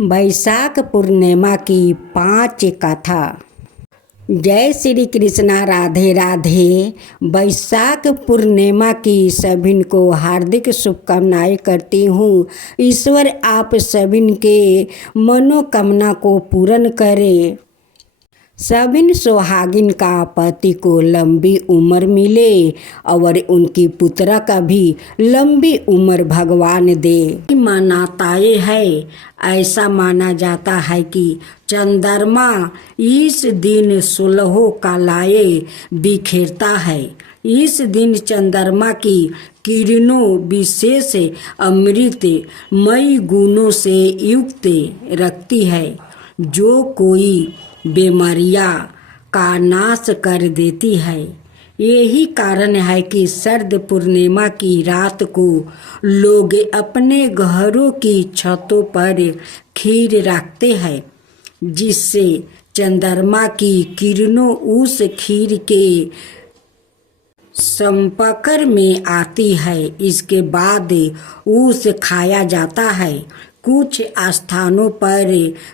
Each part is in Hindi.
वैशाख पूर्णिमा की 5 कथा। जय श्री कृष्णा, राधे राधे। वैशाख पूर्णिमा की सभी को हार्दिक शुभकामनाएं करती हूँ। ईश्वर आप सभी के मनोकामना को पूर्ण करे। सभी सुहागिन का पति को लंबी उम्र मिले और उनकी पुत्र का भी लंबी उम्र भगवान दे। मान्यताएं है, ऐसा माना जाता है कि चंद्रमा इस दिन 16 कलाएं बिखेरता है। इस दिन चंद्रमा की किरणों विशेष अमृतमयी गुणों से युक्त रखती है, जो कोई बीमारियां का नाश कर देती है। यही कारण है कि शरद पूर्णिमा की रात को लोग अपने घरों की छतों पर खीर रखते हैं, जिससे चंद्रमा की किरणों उस खीर के संपर्क में आती है। इसके बाद उस खाया जाता है। कुछ स्थानों पर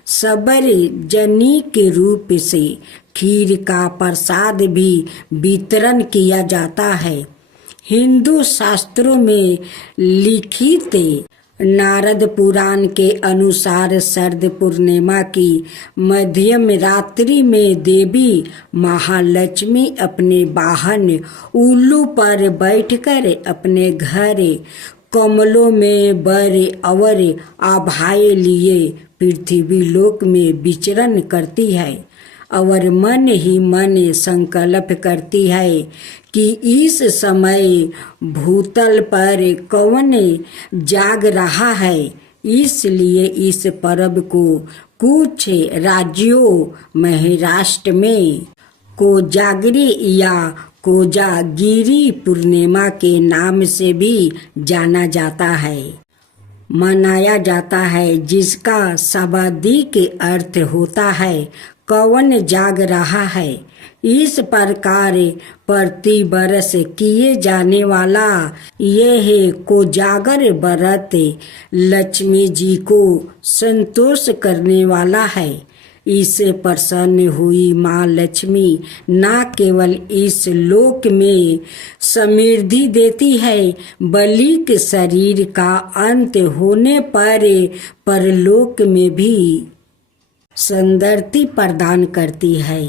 सबर जनी के रूप से खीर का प्रसाद भी वितरण किया जाता है। हिंदू शास्त्रों में लिखित नारद पुराण के अनुसार शरद पूर्णिमा की मध्यम रात्रि में देवी महालक्ष्मी अपने वाहन उल्लू पर बैठकर अपने घर कमलों में बर और आभाएं लिए पृथ्वी लोक में विचरण करती है और मन ही मन संकल्प करती है कि इस समय भूतल पर कौन जाग रहा है। इसलिए इस पर्व को कुछ राज्यों महाराष्ट्र में कोजागरी या कोजागिरी पूर्णिमा के नाम से भी जाना जाता है, मनाया जाता है, जिसका शाब्दिक अर्थ होता है कौन जाग रहा है। इस प्रकार प्रति बरस किए जाने वाला यह कोजागर व्रत लक्ष्मी जी को संतोष करने वाला है। इससे प्रसन्न हुई माँ लक्ष्मी न केवल इस लोक में समृद्धि देती है, बल्कि शरीर का अंत होने पर परलोक में भी सौंदर्य प्रदान करती है।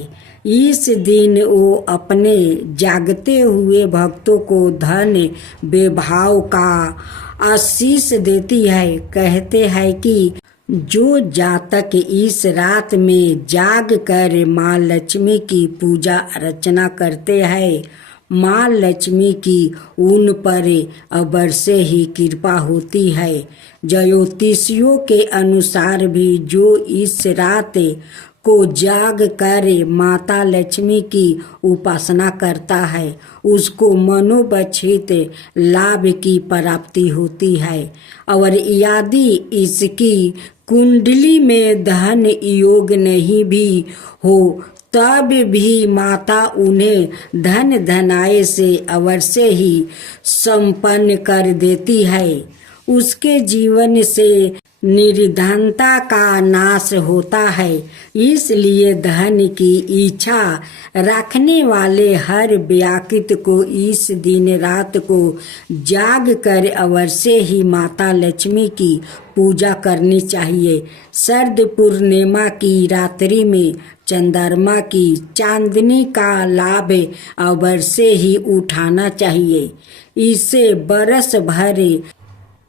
इस दिन वो अपने जागते हुए भक्तों को धन वैभव का आशीष देती है। कहते हैं कि जो जातक इस रात में जाग कर माँ लक्ष्मी की पूजा अर्चना करते हैं, माँ लक्ष्मी की उन पर अवश्य ही कृपा होती है। ज्योतिषियों के अनुसार भी जो इस रात को जाग कर माता लक्ष्मी की उपासना करता है, उसको मनोवांछित लाभ की प्राप्ति होती है। और यदि इसकी कुंडली में धन योग नहीं भी हो, तब भी माता उन्हें धन धनाय से अवश्य ही संपन्न कर देती है। उसके जीवन से निर्धनता का नाश होता है। इसलिए धन की इच्छा रखने वाले हर व्यक्ति को इस दिन रात को जाग कर अवश्य ही माता लक्ष्मी की पूजा करनी चाहिए। शरद पूर्णिमा की रात्रि में चंद्रमा की चांदनी का लाभ अवश्य ही उठाना चाहिए। इससे बरस भर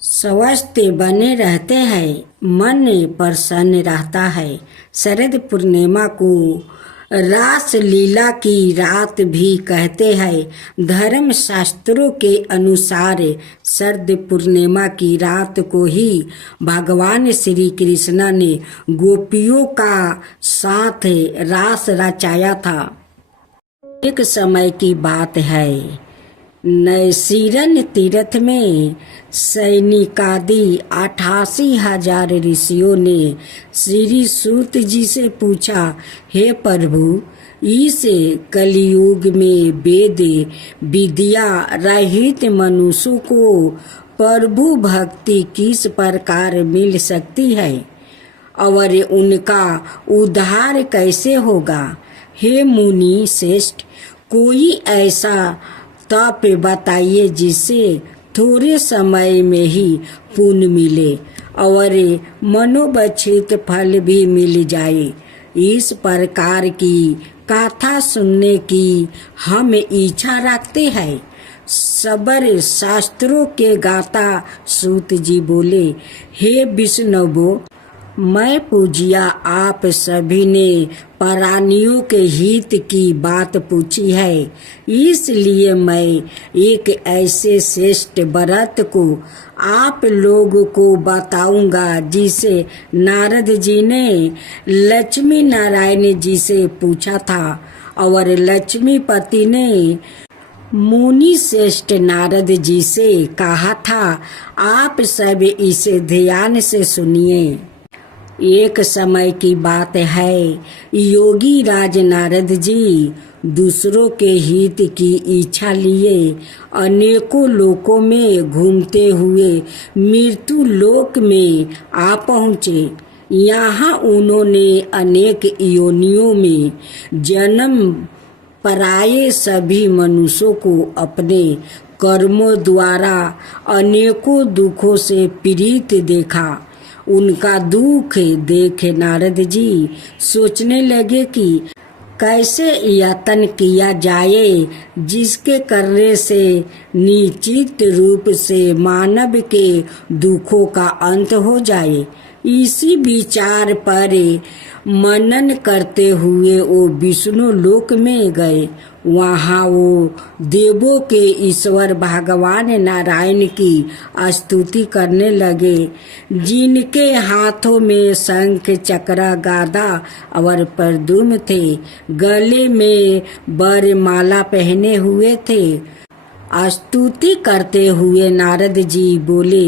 स्वस्थ बने रहते हैं, मन प्रसन्न रहता है। शरद पूर्णिमा को रास लीला की रात भी कहते हैं। धर्म शास्त्रों के अनुसार शरद पूर्णिमा की रात को ही भगवान श्री कृष्ण ने गोपियों का साथ रास रचाया था। एक समय की बात है, नैसीरन तीर्थ में सैनिकादि 88,000 ऋषियों ने श्री सूत जी से पूछा, हे प्रभु, इस कलयुग में वेद विद्या रहित मनुष्यों को प्रभु भक्ति किस प्रकार मिल सकती है और उनका उद्धार कैसे होगा। हे मुनि श्रेष्ठ, कोई ऐसा तप बताइए जिससे थोड़े समय में ही पुण्य मिले और मनोवांछित फल भी मिल जाए। इस प्रकार की कथा सुनने की हम इच्छा रखते हैं। सबर शास्त्रों के गाता सूत जी बोले, हे विष्णुवो, मैं पूजिया आप सभी ने प्राणियों के हित की बात पूछी है, इसलिए मैं एक ऐसे श्रेष्ठ व्रत को आप लोगों को बताऊंगा जिसे नारद जी ने लक्ष्मी नारायण जी से पूछा था और लक्ष्मीपति ने मुनि श्रेष्ठ नारद जी से कहा था। आप सब इसे ध्यान से सुनिए। एक समय की बात है, योगी राज नारद जी दूसरों के हित की इच्छा लिए अनेकों लोकों में घूमते हुए मृत्यु लोक में आ पहुँचे। यहाँ उन्होंने अनेक योनियों में जन्म पराये सभी मनुष्यों को अपने कर्मों द्वारा अनेकों दुखों से पीड़ित देखा। उनका दुख देख नारद जी सोचने लगे कि कैसे यत्न किया जाए जिसके करने से निश्चित रूप से मानव के दुखों का अंत हो जाए। इसी विचार पर मनन करते हुए वो विष्णु लोक में गए। वहाँ वो देवों के ईश्वर भगवान नारायण की स्तुति करने लगे, जिनके हाथों में शंख चक्र गदा और प्रद्युम्न थे, गले में वरमाला पहने हुए थे। स्तुति करते हुए नारद जी बोले,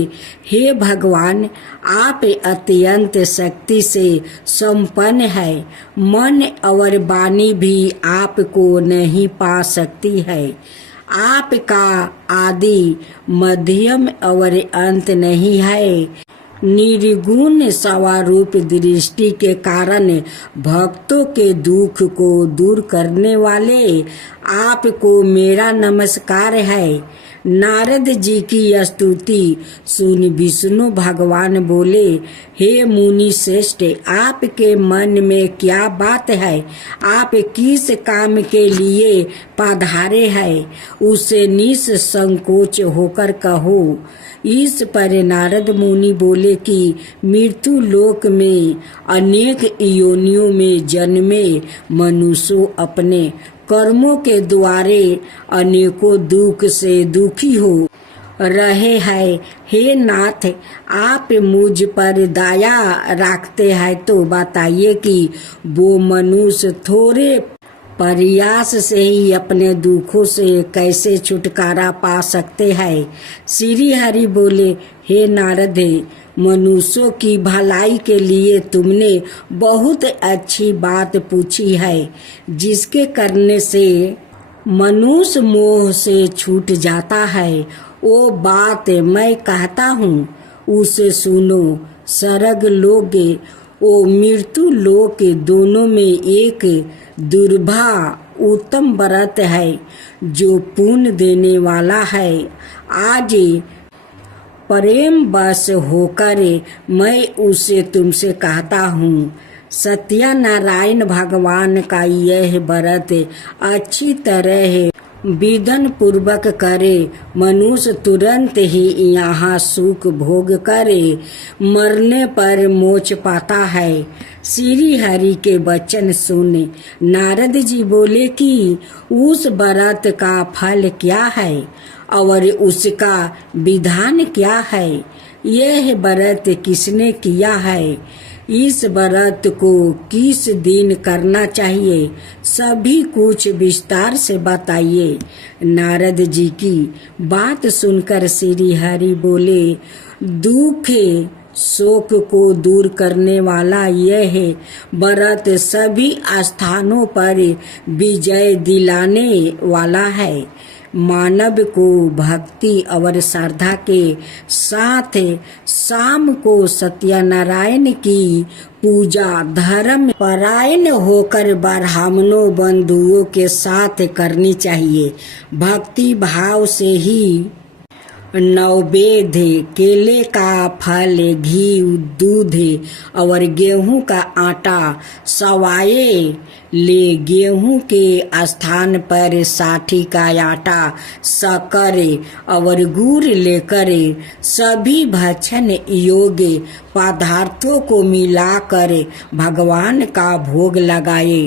हे भगवान, आप अत्यंत शक्ति से संपन्न है। मन और वाणी भी आपको नहीं पा सकती है। आपका आदि मध्यम और अंत नहीं है। निर्गुण स्वरूप दृष्टि के कारण भक्तों के दुख को दूर करने वाले आपको मेरा नमस्कार है। नारद जी की स्तुति सुन विष्णु भगवान बोले, हे मुनि श्रेष्ठ, आपके मन में क्या बात है? आप किस काम के लिए पधारे हैं? उसे निसंकोच होकर कहो। इस पर नारद मुनि बोले कि मृत्यु लोक में अनेक योनियों में जन्मे मनुष्य अपने कर्मों के द्वारे अनेकों दुख से दुखी हो रहे हैं। हे नाथ, आप मुझ पर दया रखते हैं तो बताइए कि वो मनुष्य थोड़े प्रयास से ही अपने दुखों से कैसे छुटकारा पा सकते हैं। श्री हरि बोले, हे नारद, मनुष्यों की भलाई के लिए तुमने बहुत अच्छी बात पूछी है, जिसके करने से मनुष्य मोह से छूट जाता है। वो बात मैं कहता हूँ, उसे सुनो। स्वर्ग लोक ओ मृत्यु लोक दोनों में एक दुर्भा उत्तम व्रत है जो पुण्य देने वाला है। आज प्रेम बस होकर मैं उसे तुमसे कहता हूँ। सत्यनारायण भगवान का यह व्रत अच्छी तरह विधान पूर्वक करे, मनुष्य तुरंत ही यहाँ सुख भोग करे, मरने पर मोक्ष पाता है। श्री हरि के वचन सुन नारद जी बोले कि उस व्रत का फल क्या है और उसका विधान क्या है? यह व्रत किसने किया है? इस व्रत को किस दिन करना चाहिए? सभी कुछ विस्तार से बताइए। नारद जी की बात सुनकर श्री हरि बोले, दुख शोक को दूर करने वाला यह व्रत सभी स्थानों पर विजय दिलाने वाला है। मानव को भक्ति और श्रद्धा के साथ शाम को सत्यनारायण की पूजा धर्म परायण होकर ब्राह्मणों बंधुओं के साथ करनी चाहिए। भक्ति भाव से ही नैवेद्य केले का फल, घी, दूध और गेहूं का आटा सवाए ले। गेहूं के स्थान पर साठी का आटा, शक्कर और गुड़ लेकर सभी भक्षण योग्य पदार्थों को मिलाकर भगवान का भोग लगाए।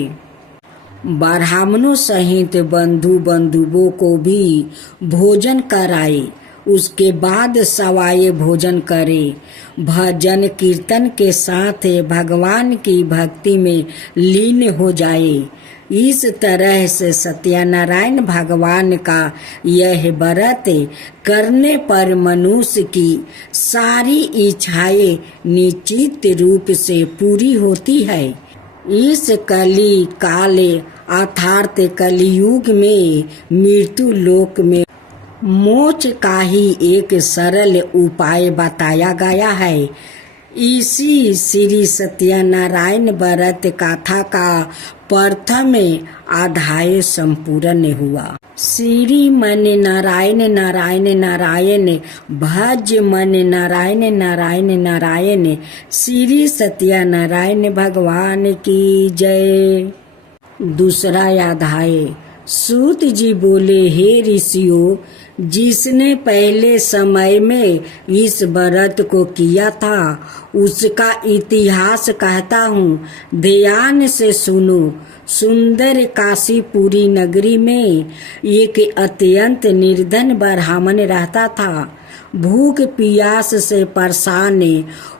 ब्राह्मणों सहित बंधुओं को भी भोजन कराए। उसके बाद सवाए भोजन करे। भजन कीर्तन के साथ भगवान की भक्ति में लीन हो जाए। इस तरह से सत्यनारायण भगवान का यह व्रत करने पर मनुष्य की सारी इच्छाएं निश्चित रूप से पूरी होती है। इस कली काल अर्थात कलियुग में मृत्यु लोक में मोक्ष का ही एक सरल उपाय बताया गया है। इसी श्री सत्यनारायण व्रत कथा का प्रथम अध्याय संपूर्ण हुआ। श्री मन नारायण नारायण नारायण, भज मन नारायण नारायण नारायण। श्री सत्यनारायण भगवान की जय। दूसरा अध्याय। सूत जी बोले, हे ऋषियों, जिसने पहले समय में इस व्रत को किया था उसका इतिहास कहता हूँ, ध्यान से सुनो। सुंदर काशीपुरी नगरी में एक अत्यंत निर्धन ब्राह्मण रहता था। भूख प्यास से परेशान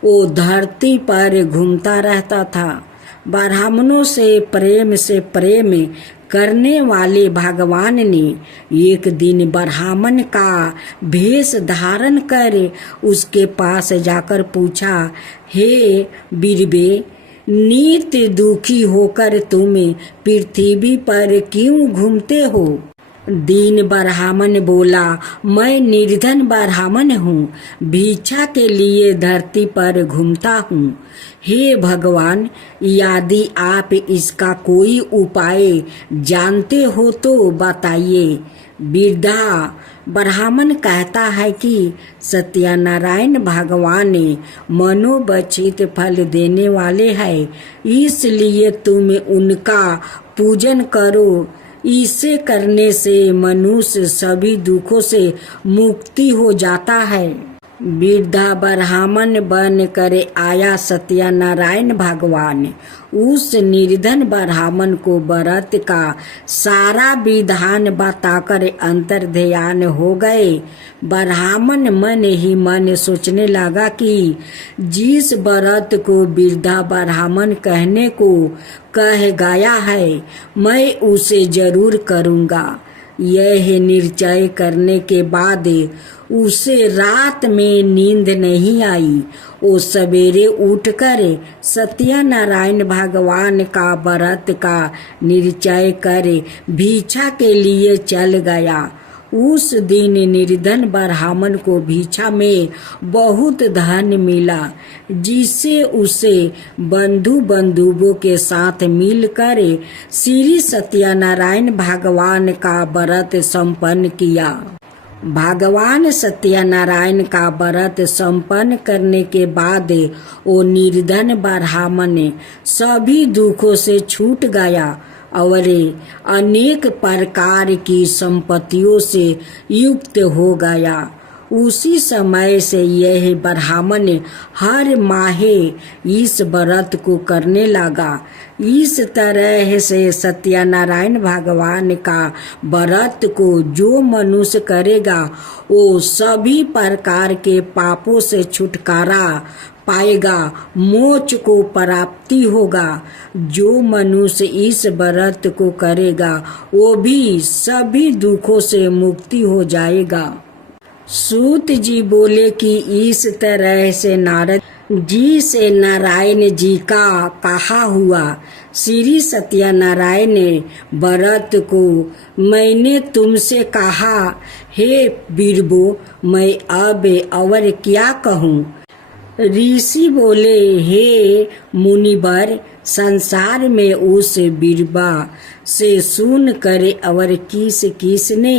वो धरती पर घूमता रहता था। ब्राह्मणों से प्रेम करने वाले भगवान ने एक दिन ब्राह्मण का भेष धारण कर उसके पास जाकर पूछा, हे बीरबे, नित्य दुखी होकर तुम पृथ्वी पर क्यों घूमते हो? दीन ब्राह्मण बोला, मैं निर्धन ब्राह्मण हूँ, भिक्षा के लिए धरती पर घूमता हूँ। हे भगवान, यदि आप इसका कोई उपाय जानते हो तो बताइए। वृद्धा ब्राह्मण कहता है कि सत्यनारायण भगवान मनोवांछित फल देने वाले हैं, इसलिए तुम उनका पूजन करो। इसे करने से मनुष्य सभी दुखों से मुक्ति हो जाता है। वृद्धा ब्राह्मण बन कर आया सत्यनारायण भगवान उस निर्धन ब्राह्मण को व्रत का सारा विधान बताकर अंतर्ध्यान हो गए। ब्राह्मण मन ही मन सोचने लगा कि जिस व्रत को वृद्धा ब्राह्मण कहने को कह गया है, मैं उसे जरूर करूँगा। यह निश्चय करने के बाद उसे रात में नींद नहीं आई। वो सवेरे उठकर सत्यनारायण भगवान का व्रत का निश्चय कर भिक्षा के लिए चल गया। उस दिन निर्धन ब्राह्मण को भिक्षा में बहुत धन मिला, जिससे उसे बंधुओं के साथ मिलकर श्री सत्यनारायण भगवान का व्रत संपन्न किया। भगवान सत्यनारायण का व्रत संपन्न करने के बाद वो निर्धन ब्राह्मण सभी दुखों से छूट गया और अनेक प्रकार की संपत्तियों से युक्त हो गया। उसी समय से यह ब्राह्मण हर माह इस व्रत को करने लगा। इस तरह से सत्यनारायण भगवान का व्रत को जो मनुष्य करेगा वो सभी प्रकार के पापों से छुटकारा पाएगा, मोक्ष को प्राप्ति होगा। जो मनुष्य इस व्रत को करेगा वो भी सभी दुखों से मुक्ति हो जाएगा। सूत जी बोले कि इस तरह से नारद जी से नारायण जी का कहा हुआ श्री सत्यनारायण व्रत को मैंने तुमसे कहा, हे बीरबो, मैं अब और क्या कहूँ। ऋषि बोले, हे मुनिवर, संसार में उस बीरबा से सुन कर और किसने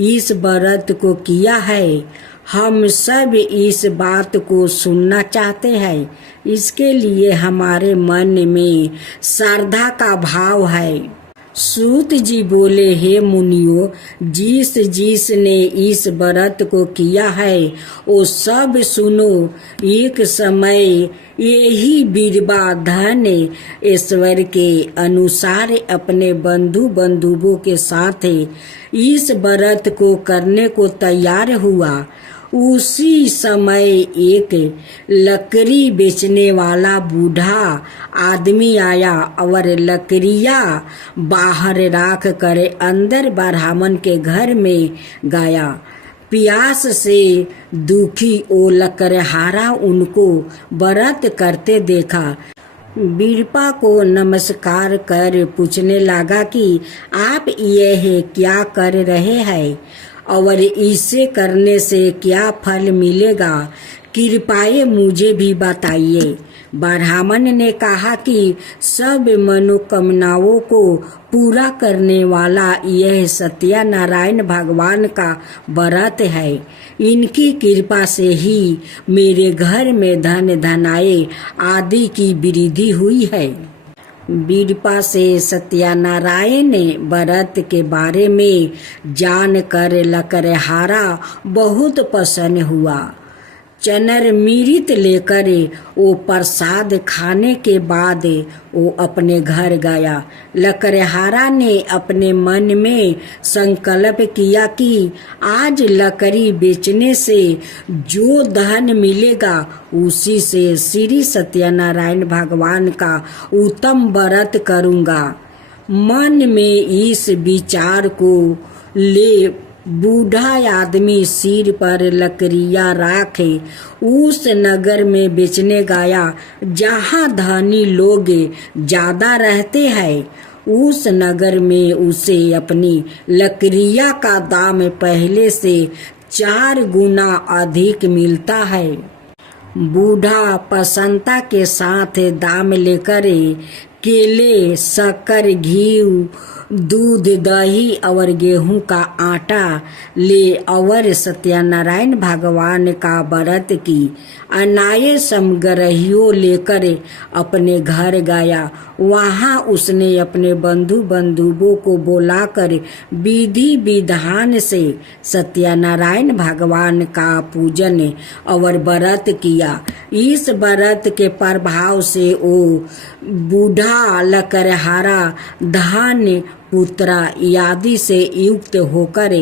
इस व्रत को किया है, हम सब इस बात को सुनना चाहते हैं। इसके लिए हमारे मन में श्रद्धा का भाव है। सूत जी बोले, हे मुनियों, जिसने इस व्रत को किया है वो सब सुनो। एक समय यही बीरबा धन ऐश्वर्य के अनुसार अपने बंधुओं के साथ इस व्रत को करने को तैयार हुआ। उसी समय एक लकड़ी बेचने वाला बूढ़ा आदमी आया और लकड़ियाँ बाहर रख कर अंदर ब्राह्मण के घर में गया। प्यास से दुखी वो लकड़हारा उनको व्रत करते देखा। बीरबा को नमस्कार कर पूछने लगा कि आप यह क्या कर रहे हैं और इसे करने से क्या फल मिलेगा, कृपया मुझे भी बताइए। ब्राह्मण ने कहा कि सब मनोकामनाओं को पूरा करने वाला यह सत्यनारायण भगवान का व्रत है। इनकी कृपा से ही मेरे घर में धन धनाए आदि की वृद्धि हुई है। बीरबा से सत्यनारायण व्रत के बारे में जानकर लकड़हारा बहुत प्रसन्न हुआ। चनर मिरित लेकर वो प्रसाद खाने के बाद वो अपने घर गया। लकड़हारा ने अपने मन में संकल्प किया कि आज लकड़ी बेचने से जो धन मिलेगा उसी से श्री सत्यनारायण भगवान का उत्तम व्रत करूँगा। मन में इस विचार को ले बूढ़ा आदमी सिर पर लकड़ियाँ राखे उस नगर में बेचने गया जहाँ धनी लोग ज्यादा रहते हैं। उस नगर में उसे अपनी लकड़ियाँ का दाम पहले से 4 गुना अधिक मिलता है। बूढ़ा प्रसन्नता के साथ दाम लेकर केले, शक्कर, घी, दूध, दही और गेहूं का आटा ले और सत्यनारायण भगवान का व्रत की अनाय समग्रहियों लेकर अपने घर गया। वहां उसने अपने बंधुओं को बुलाकर विधि विधान से सत्यनारायण भगवान का पूजन और व्रत किया। इस व्रत के प्रभाव से वो बूढ़ा लकड़हारा धन, पुत्र आदि से युक्त होकर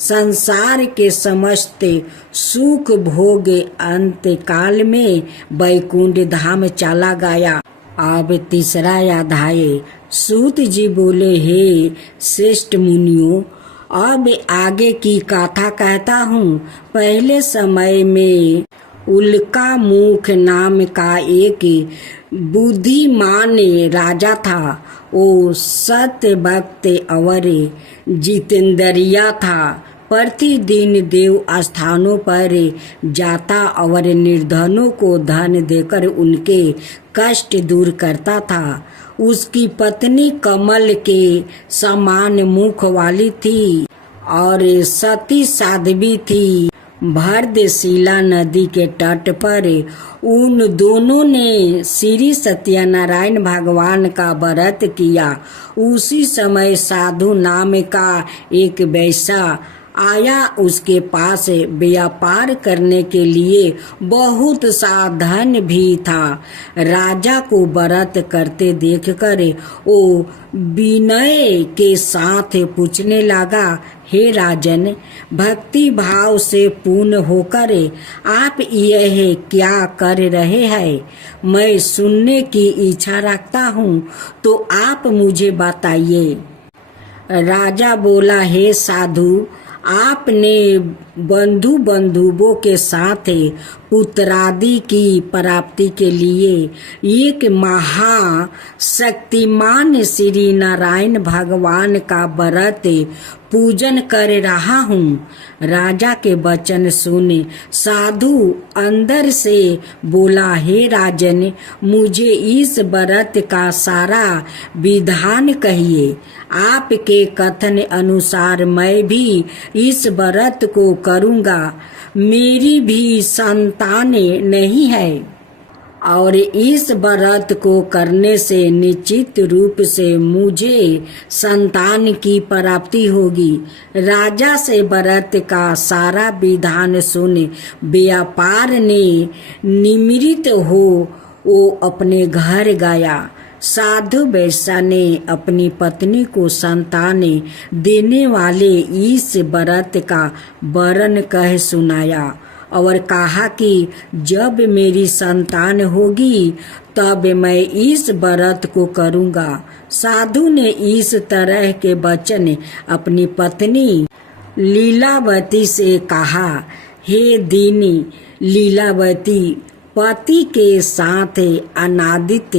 संसार के समस्त सुख भोग अंत काल में वैकुंठ धाम चला गया। अब तीसरा अध्याय। सूत जी बोले, हे श्रेष्ठ मुनियों, अब आगे की कथा कहता हूँ। पहले समय में उल्का मुख नाम का एक बुद्धिमान राजा था। वो सत्य भक्त और जितेंद्रिया था। प्रतिदिन देव स्थानों पर जाता और निर्धनों को धन देकर उनके कष्ट दूर करता था। उसकी पत्नी कमल के समान मुख वाली थी और सती साध्वी थी। भरतशिला नदी के तट पर उन दोनों ने श्री सत्यनारायण भगवान का व्रत किया। उसी समय साधु नाम का एक वैश्य आया। उसके पास व्यापार करने के लिए बहुत सा धन भी था। राजा को व्रत करते देखकर वो विनय के साथ पूछने लगा, हे राजन, भक्ति भाव से पूर्ण होकर आप यह क्या कर रहे हैं? मैं सुनने की इच्छा रखता हूँ, तो आप मुझे बताइए। राजा बोला, हे साधु, आपने बंधु बंधुओं के साथ पुत्रादि की प्राप्ति के लिए एक महाशक्तिमान श्री नारायण भगवान का व्रत पूजन कर रहा हूँ। राजा के वचन सुने साधु अंदर से बोला, हे राजन, मुझे इस व्रत का सारा विधान कहिए। आपके कथन अनुसार मैं भी इस व्रत को करूँगा। मेरी भी संतान नहीं है और इस व्रत को करने से निश्चित रूप से मुझे संतान की प्राप्ति होगी। राजा से व्रत का सारा विधान सुन व्यापार ने निमृत हो वो अपने घर गया। साधु वैश्य ने अपनी पत्नी को संतान देने वाले इस व्रत का वर्णन कह सुनाया और कहा कि जब मेरी संतान होगी तब मैं इस व्रत को करूँगा। साधु ने इस तरह के वचन अपनी पत्नी लीलावती से कहा। हे दीनी लीलावती, पति के साथ अनादित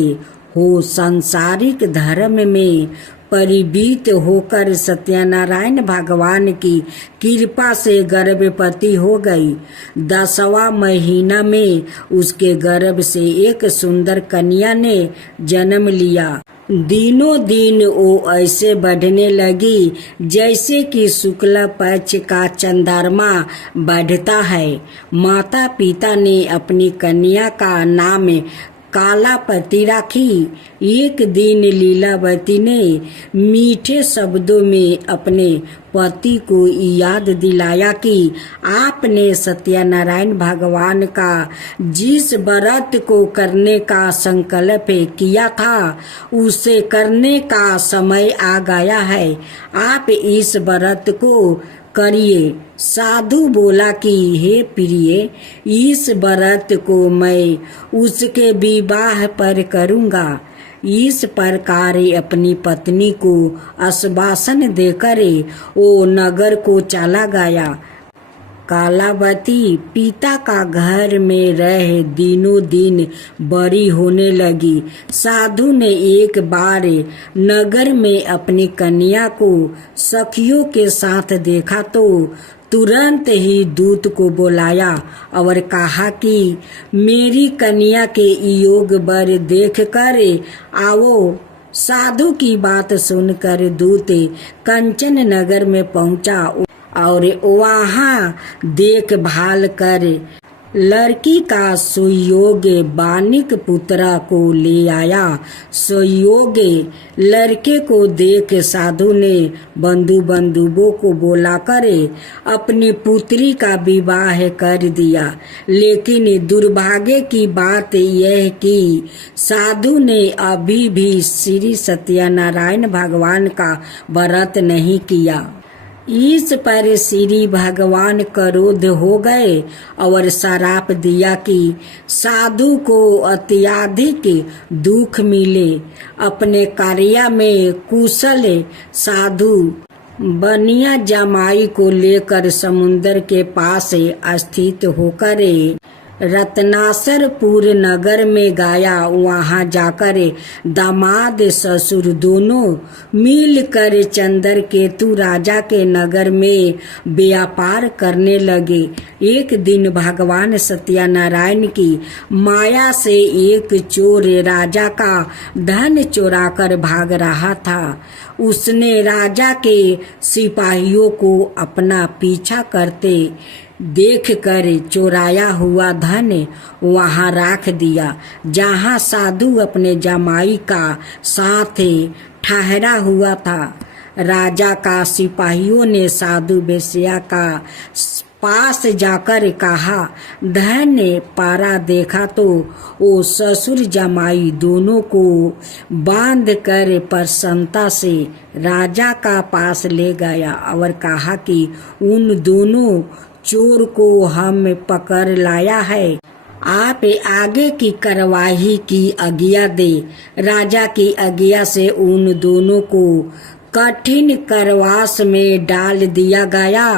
हो संसारिक धर्म में परिवीत होकर सत्यनारायण भगवान की कृपा से गर्भवती हो गई। 10वां महीना में उसके गर्भ से एक सुंदर कन्या ने जन्म लिया। दिनों दिन वो ऐसे बढ़ने लगी जैसे कि शुक्ल पक्ष का चंद्रमा बढ़ता है। माता पिता ने अपनी कन्या का नाम कालापति राखी। एक दिन लीलावती ने मीठे शब्दों में अपने पति को याद दिलाया कि आपने सत्यनारायण भगवान का जिस व्रत को करने का संकल्प किया था उसे करने का समय आ गया है। आप इस व्रत को करिए। साधु बोला कि हे प्रिय, इस व्रत को मैं उसके विवाह पर करूँगा। इस प्रकार अपनी पत्नी को आश्वासन देकर वो नगर को चला गया। कालावती पिता का घर में रह दिनों दिन बड़ी होने लगी। साधु ने एक बार नगर में अपनी कन्या को सखियों के साथ देखा तो तुरंत ही दूत को बुलाया और कहा कि मेरी कन्या के योग वर देखकर आओ। साधु की बात सुनकर दूत कंचन नगर में पहुंचा और वहाँ देखभाल कर लड़की का सुयोग बानिक पुत्रा को ले आया। सुयोग लड़के को देख साधु ने बंधुओं को बुलाकर अपनी पुत्री का विवाह कर दिया। लेकिन दुर्भाग्य की बात यह कि साधु ने अभी भी श्री सत्यनारायण भगवान का व्रत नहीं किया। इस पर श्री भगवान क्रोध हो गए और श्राप दिया कि साधु को अत्यधिक दुख मिले। अपने कार्य में कुशल साधु बनिया जमाई को लेकर समुद्र के पास स्थित होकर रत्नासरपुर नगर में गया। वहां जाकर दामाद ससुर दोनों मिलकर चंद्रकेतु राजा के नगर में व्यापार करने लगे। एक दिन भगवान सत्यनारायण की माया से एक चोर राजा का धन चुराकर भाग रहा था। उसने राजा के सिपाहियों को अपना पीछा करते देखकर चुराया हुआ धन वहां रख दिया जहां साधु अपने जमाई का साथ ठहरा हुआ था। राजा का सिपाहियों ने साधु वेश्या का पास जाकर कहा, धन पारा देखा तो वो ससुर जमाई दोनों को बांध कर प्रसन्नता से राजा का पास ले गया और कहा कि उन दोनों चोर को हम पकड़ लाया है। आप आगे की कार्यवाही की आज्ञा दे। राजा की आज्ञा से उन दोनों को कठिन करवास में डाल दिया गया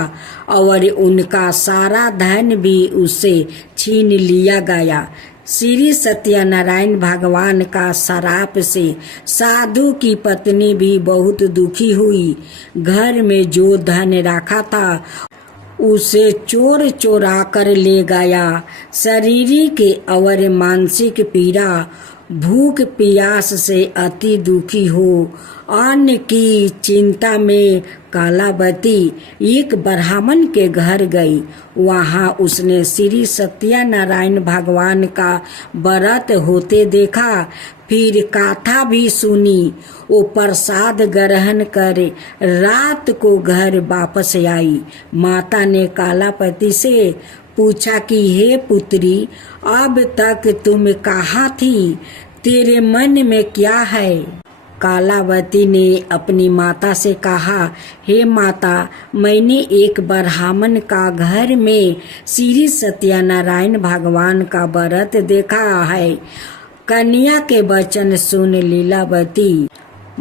और उनका सारा धन भी उससे छीन लिया गया। श्री सत्यनारायण भगवान का श्राप से साधु की पत्नी भी बहुत दुखी हुई। घर में जो धन रखा था उसे चोर चोरा कर ले गया। शारीरिक और मानसिक पीड़ा, भूख प्यास से अति दुखी हो अन्न की चिंता में कालावती एक ब्राह्मण के घर गई। वहां उसने श्री सत्यनारायण भगवान का व्रत होते देखा। फिर कथा भी सुनी। वो प्रसाद ग्रहण कर रात को घर वापस आई। माता ने कालापति से पूछा कि हे पुत्री, अब तक तुम कहाँ थी? तेरे मन में क्या है? कालावती ने अपनी माता से कहा, हे माता, मैंने एक ब्राह्मण का घर में श्री सत्यनारायण भगवान का व्रत देखा है। कन्या के वचन सुन लीलावती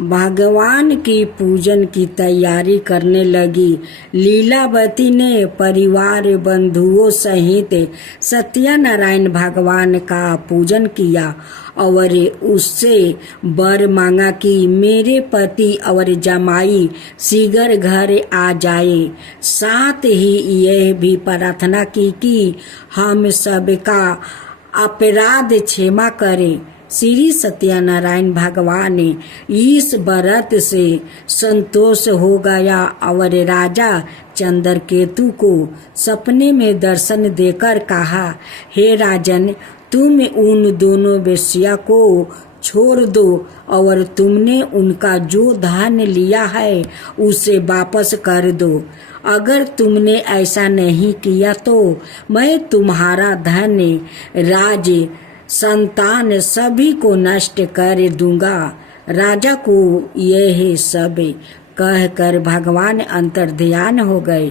भगवान की पूजन की तैयारी करने लगी। लीलावती ने परिवार बंधुओं सहित सत्यनारायण भगवान का पूजन किया और उससे वर मांगा कि मेरे पति और जमाई शीघ्र घर आ जाए। साथ ही यह भी प्रार्थना की कि हम सबका अपराध क्षमा करे। श्री सत्यनारायण भगवान इस व्रत से संतोष हो गया और राजा चंद्रकेतु को सपने में दर्शन देकर कहा, हे राजन, तुम उन दोनों वेश्या को छोड़ दो और तुमने उनका जो धन लिया है उसे वापस कर दो। अगर तुमने ऐसा नहीं किया तो मैं तुम्हारा धन, राज, संतान सभी को नष्ट कर दूंगा। राजा को यह सब कहकर भगवान अंतर्ध्यान हो गए।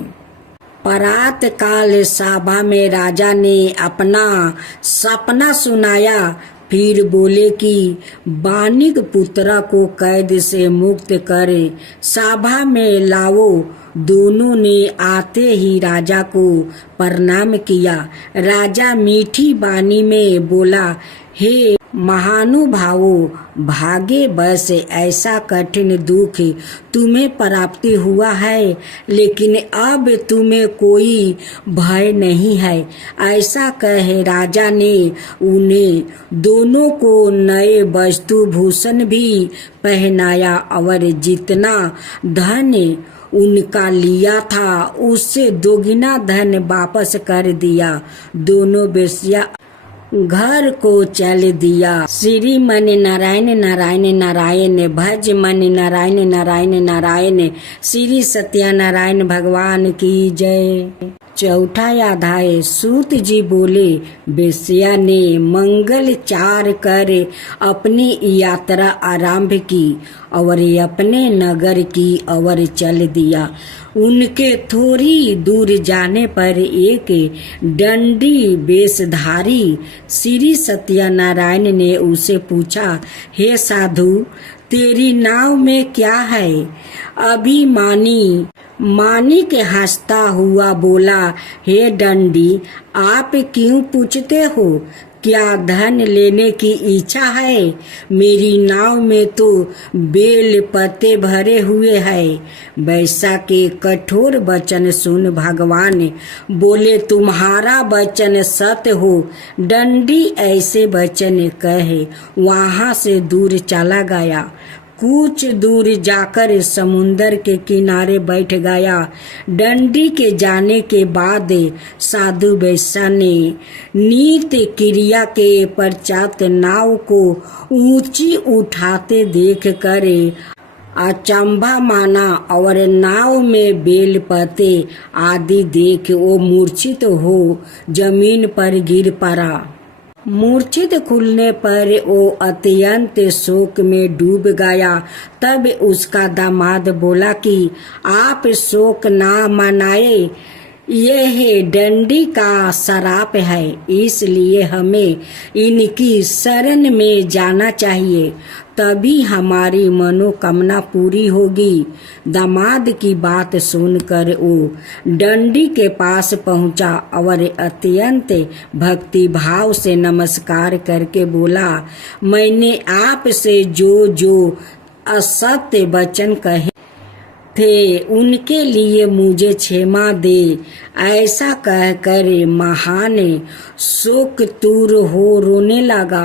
प्रात काल सभा में राजा ने अपना सपना सुनाया। फिर बोले कि बानिक पुत्रा को कैद से मुक्त करे, सभा में लाओ। दोनों ने आते ही राजा को प्रणाम किया। राजा मीठी वाणी में बोला, हे महानुभावों, भागे बस ऐसा कठिन दुख तुम्हें प्राप्ति हुआ है, लेकिन अब तुम्हें कोई भय नहीं है। ऐसा कहे राजा ने उन्हें दोनों को नए वस्तु भूषण भी पहनाया और जितना धन उनका लिया था उससे दोगुना धन वापस कर दिया। दोनों वेश्या घर को चल दिया। श्री मन नारायण नारायण नारायण, भज मन नारायण नारायण नारायण। श्री सत्यनारायण भगवान की जय। चौथा अध्याय। सूत जी बोले, वेश्या ने मंगल चार कर अपनी यात्रा आरंभ की और अपने नगर की ओर चल दिया। उनके थोड़ी दूर जाने पर एक दंडी वेशधारी श्री सत्यनारायण ने उसे पूछा, हे साधु, तेरी नाव में क्या है? मानिक हंसता हुआ बोला, हे दंडी, आप क्यों पूछते हो? क्या धन लेने की इच्छा है? मेरी नाव में तो बेल पत्ते भरे हुए हैं। वैसा के कठोर वचन सुन भगवान बोले, तुम्हारा वचन सत्य हो। दंडी ऐसे वचन कहे वहां से दूर चला गया। कुछ दूर जाकर समुंदर के किनारे बैठ गया। दंडी के जाने के बाद साधु वैश्या ने नित्य क्रिया के पश्चात नाव को ऊंची उठाते देख कर अचंभा माना और नाव में बेल पत्ते आदि देख वो मूर्छित हो जमीन पर गिर पड़ा। मूर्छित खुलने पर वो अत्यंत शोक में डूब गया। तब उसका दामाद बोला कि आप शोक ना मनाए, यह डंडी का सराप है, इसलिए हमें इनकी शरण में जाना चाहिए, तभी हमारी मनोकामना पूरी होगी। दामाद की बात सुनकर वो डंडी के पास पहुंचा और अत्यंत भक्ति भाव से नमस्कार करके बोला, मैंने आपसे जो असत्य वचन कहे थे उनके लिए मुझे क्षमा दे। ऐसा कहकर महान शोकतूर हो रोने लगा।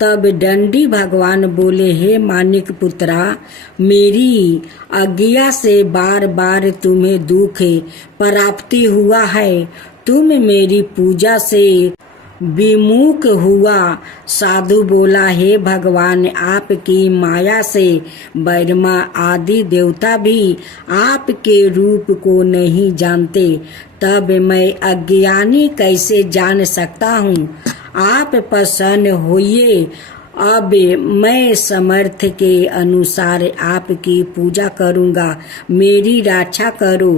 तब दंडी भगवान बोले, हे मानिक पुत्रा, मेरी आज्ञा से बार बार तुम्हें दुख प्राप्ति हुआ है। तुम मेरी पूजा से विमुख हुआ। साधु बोला, हे भगवान, आपकी माया से ब्रह्मा आदि देवता भी आपके रूप को नहीं जानते, तब मैं अज्ञानी कैसे जान सकता हूँ। आप प्रसन्न होइए, अब मैं समर्थ के अनुसार आपकी पूजा करूँगा। मेरी रक्षा करो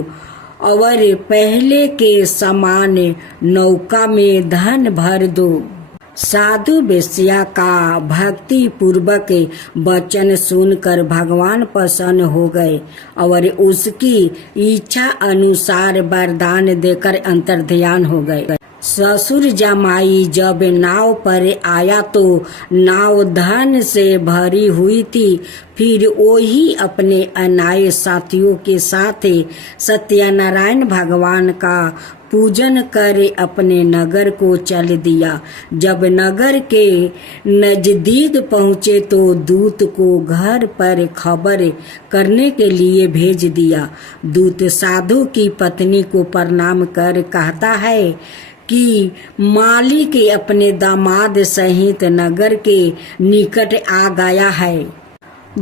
और पहले के समान नौका में धन भर दो। साधु वेश्या का भक्ति पूर्वक वचन सुनकर भगवान प्रसन्न हो गए और उसकी इच्छा अनुसार वरदान देकर अंतर्ध्यान हो गए। ससुर जमाई जब नाव पर आया तो नाव धन से भरी हुई थी। फिर वही अपने अनाए साथियों के साथ सत्यनारायण भगवान का पूजन कर अपने नगर को चल दिया। जब नगर के नजदीक पहुँचे तो दूत को घर पर खबर करने के लिए भेज दिया। दूत साधु की पत्नी को प्रणाम कर कहता है कि मालिक अपने दामाद सहित नगर के निकट आ गया है।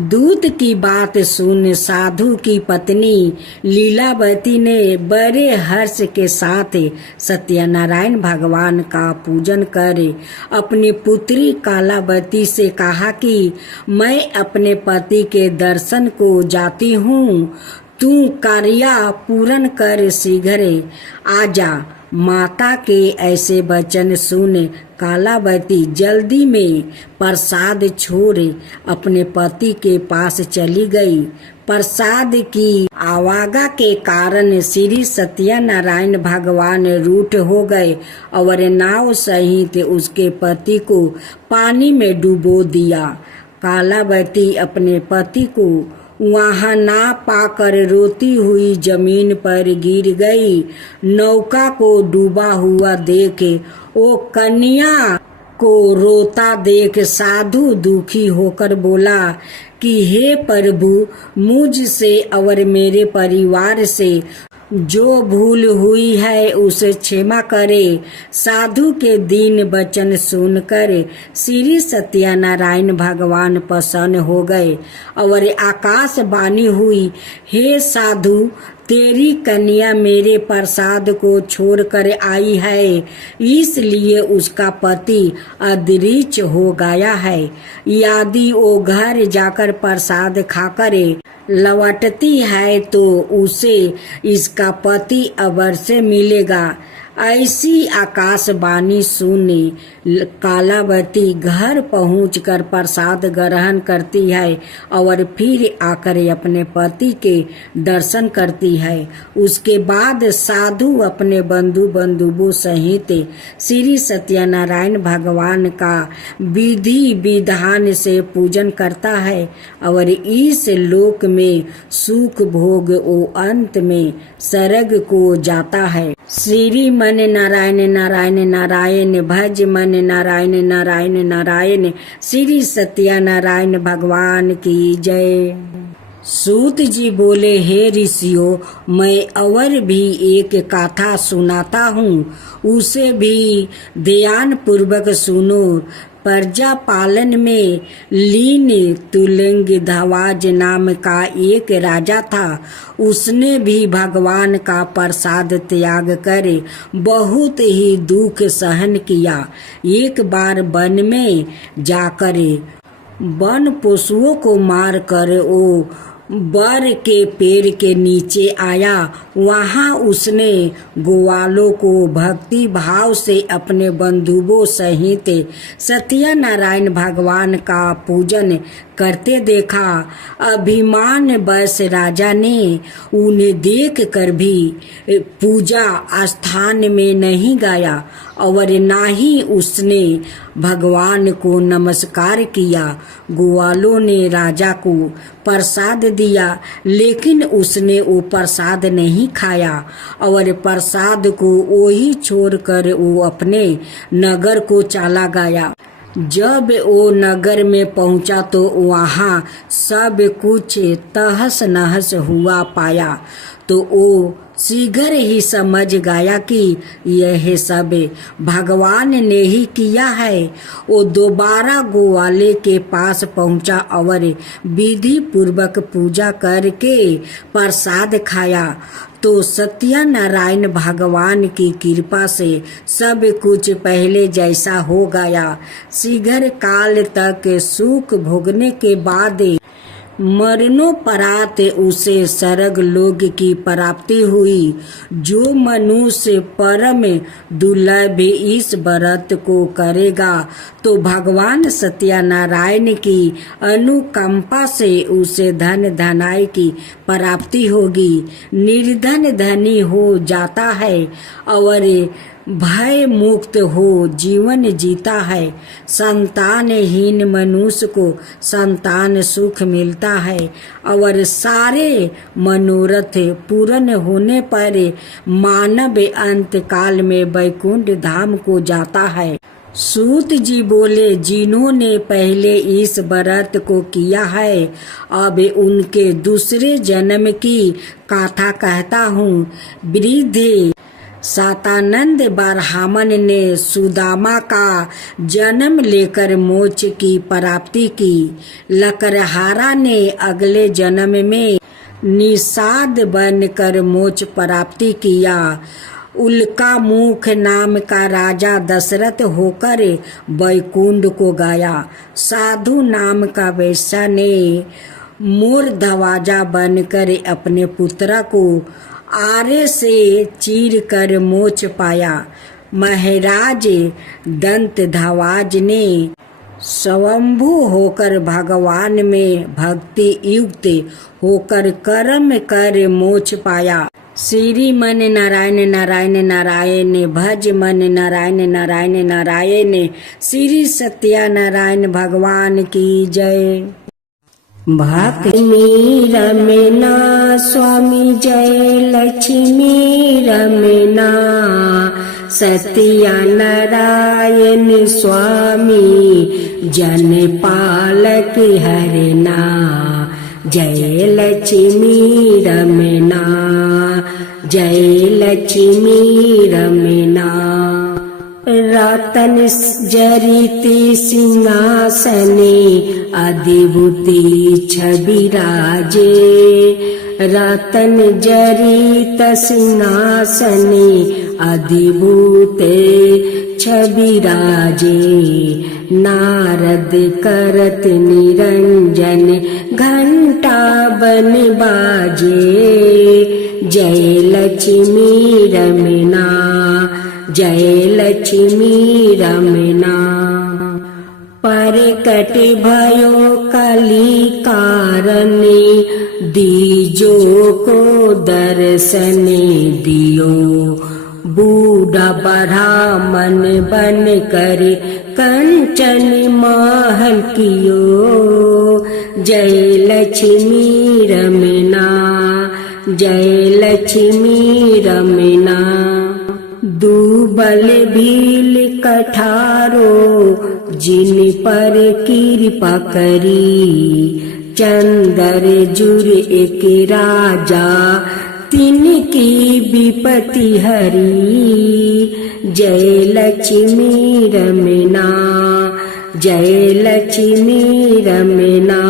दूत की बात सुन साधु की पत्नी लीलावती ने बड़े हर्ष के साथ सत्यनारायण भगवान का पूजन कर अपनी पुत्री कालावती से कहा कि मैं अपने पति के दर्शन को जाती हूँ, तू कार्य पूर्ण कर शीघ्र आ जा। माता के ऐसे वचन सुन कालावती जल्दी में प्रसाद छोड़ अपने पति के पास चली गई। प्रसाद की आवागा के कारण श्री सत्यनारायण भगवान रूठ हो गए और नाव सहित उसके पति को पानी में डुबो दिया। कालावती अपने पति को वहां ना पाकर रोती हुई जमीन पर गिर गई। नौका को डूबा हुआ देख वो कन्या को रोता देख साधु दुखी होकर बोला कि हे प्रभु, मुझसे और मेरे परिवार से जो भूल हुई है उसे क्षमा करे। साधु के दीन वचन सुनकर श्री सत्यनारायण भगवान प्रसन्न हो गए और आकाशवाणी हुई, हे साधु, तेरी कन्या मेरे प्रसाद को छोड़कर आई है, इसलिए उसका पति अदृश्य हो गया है। यदि वो घर जाकर प्रसाद खाकर लौटती है तो उसे इसका पति अवश्य मिलेगा। ऐसी आकाशवाणी सुनी कालावती घर पहुंचकर प्रसाद ग्रहण करती है और फिर आकर अपने पति के दर्शन करती है। उसके बाद साधु अपने बंधु बंधुओं सहित श्री सत्यनारायण भगवान का विधि विधान से पूजन करता है और इस लोक में सुख भोग ओ अंत में स्वर्ग को जाता है। श्री मन नारायण नारायण नारायण भज मन नारायण नारायण नारायण। श्री सत्यनारायण भगवान की जय। सूत जी बोले, हे ऋषियों, मैं और भी एक कथा सुनाता हूँ, उसे भी ध्यान पूर्वक सुनो। प्रजा पालन में लीन तुलंगध्वज नाम का एक राजा था। उसने भी भगवान का प्रसाद त्याग कर बहुत ही दुख सहन किया। एक बार वन में जाकर वन पशुओं को मार कर वो बर के पेड़ के नीचे आया। वहां उसने ग्वालों को भक्ति भाव से अपने बंधुओं सहित सत्यनारायण भगवान का पूजन करते देखा। अभिमान बस राजा ने उन्हें देख कर भी पूजा स्थान में नहीं गया और ना ही उसने भगवान को नमस्कार किया। ग्वालों ने राजा को प्रसाद दिया, लेकिन उसने वो प्रसाद नहीं खाया और प्रसाद को वही छोड़कर वो अपने नगर को चला गया। जब वो नगर में पहुंचा तो वहाँ सब कुछ तहस नहस हुआ पाया, तो वो शीघ्र ही समझ गया कि यह सब भगवान ने ही किया है। वो दोबारा ग्वाले के पास पहुंचा और विधि पूर्वक पूजा करके प्रसाद खाया, तो सत्यनारायण भगवान की कृपा से सब कुछ पहले जैसा हो गया। शीघ्र काल तक सुख भोगने के बाद मरणोपरांत उसे स्वर्ग लोक की प्राप्ति हुई। जो मनुष्य परम दुर्लभ इस व्रत को करेगा तो भगवान सत्यनारायण की अनुकंपा से उसे धन धनाई की प्राप्ति होगी। निर्धन धनी हो जाता है और भय मुक्त हो जीवन जीता है। संतानहीन मनुष्य को संतान सुख मिलता है और सारे मनोरथ पूर्ण होने पर मानव अंत काल में वैकुंठ धाम को जाता है। सूत जी बोले, जिन्होंने पहले इस व्रत को किया है, अब उनके दूसरे जन्म की कथा कहता हूँ। वृद्ध सातानंद ब्राह्मण ने सुदामा का जन्म लेकर मोक्ष की प्राप्ति की। लकड़हारा ने अगले जन्म में निषाद बनकर मोक्ष प्राप्ति किया। उल्का मुख नाम का राजा दशरथ होकर वैकुंठ को गया। साधु नाम का वैश्य ने मोरध्वजा बनकर अपने पुत्र को आरे से चीर कर मोक्ष पाया। महाराज दंतध्वज ने स्वयंभू होकर भगवान में भक्ति युक्त होकर कर्म कर मोक्ष पाया। श्री मन नारायण नारायण नारायण भज मन नारायण नारायण नारायण। श्री सत्यनारायण भगवान की जय। भक्ति रमना स्वामी जय लक्ष्मी रमना। सत्यनारायण स्वामी जन पालक हरना। जय लक्ष्मी रमना जय लक्ष्मी रमना। रतन जरित सिंहासने अधिभूति छविराजे। रतन जरित सिंहासने अधिभूते छविराजे। नारद करत निरंजन घंटा बन बाजे। जय लक्ष्मी रमना जय लक्ष्मी रमना। परकट भयो कली कारणे। दीजो को दर्शन दियो। बूढ़ा ब्राह्मण बन कर कंचन महल कियो। जय लक्ष्मी रमना जय लक्ष्मी रमना। दुबल भील कठारो जिन पर कृपा करी। चंदर जुर एक राजा तिनकी विपत्ति हरी। जय लक्ष्मी रमना जय लक्ष्मी रमना।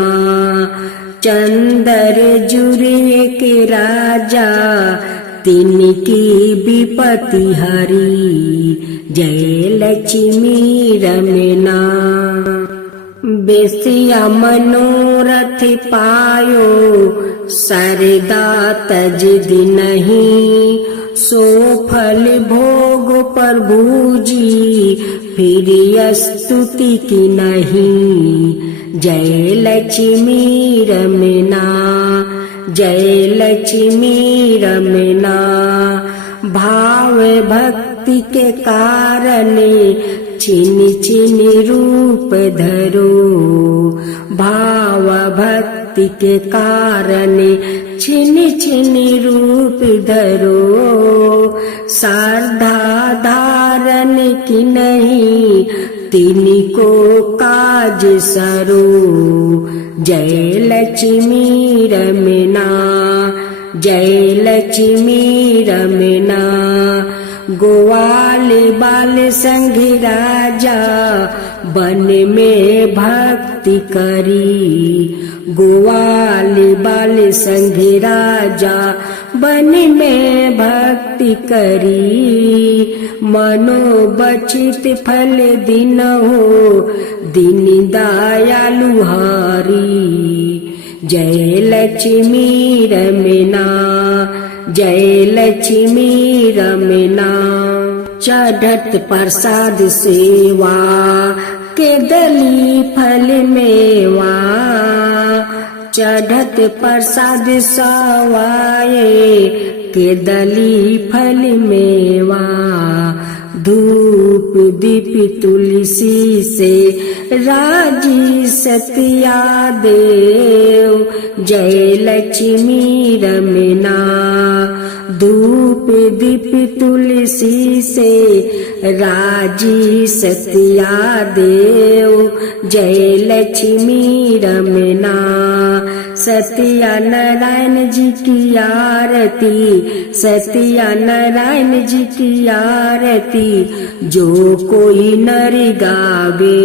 चंदर जुर एक राजा तिनकी विपत्ति हरी। जय लक्ष्मी रमना। बेसिया मनोरथ पायो सरदा तज दिनहि सो फल भोग प्रभु जी फिर स्तुति की नहीं। जय लक्ष्मी रमना जय लक्ष्मी रमना भाव भक्ति के कारण छिन छिन रूप धरो भाव भक्ति के कारण छिन छिन रूप धरो श्रद्धा धारण की नहीं तिनको काज सरो। जय लक्ष्मी रमना जय लक्ष्मी रमना ग्वाल बाल संग राजा वन में भक्ति करी ग्वाल बाल संग राजा वन में भक्ति करी मनो बचित फल दिन हो दिन दयालु हरी। जय लक्ष्मी रमना जय लक्ष्मी रमना चढ़त प्रसाद सेवा के दली फल मेवा चढ़त प्रसाद सवाए के दली फल मेवा धूप दीप तुलसी से राजी सतिया देव। जय लक्ष्मी रमना धूप दीप तुलसी से राजी सतिया देव। जय लक्ष्मी रमना सत्या नारायण जी की आरती सत्या नारायण जी की आरती जो कोई नर गावे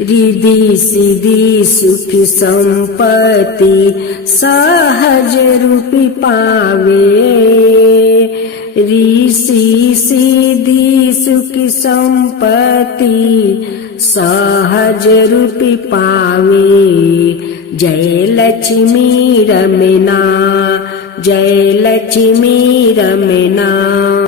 रिद्धि सिद्धि सुख संपत्ति सहज रूपी पावे ऋषि सिद्धि सुख संपत्ति सहज रूपी पावे। जय लक्ष्मी रमना जय लक्ष्मी रमना।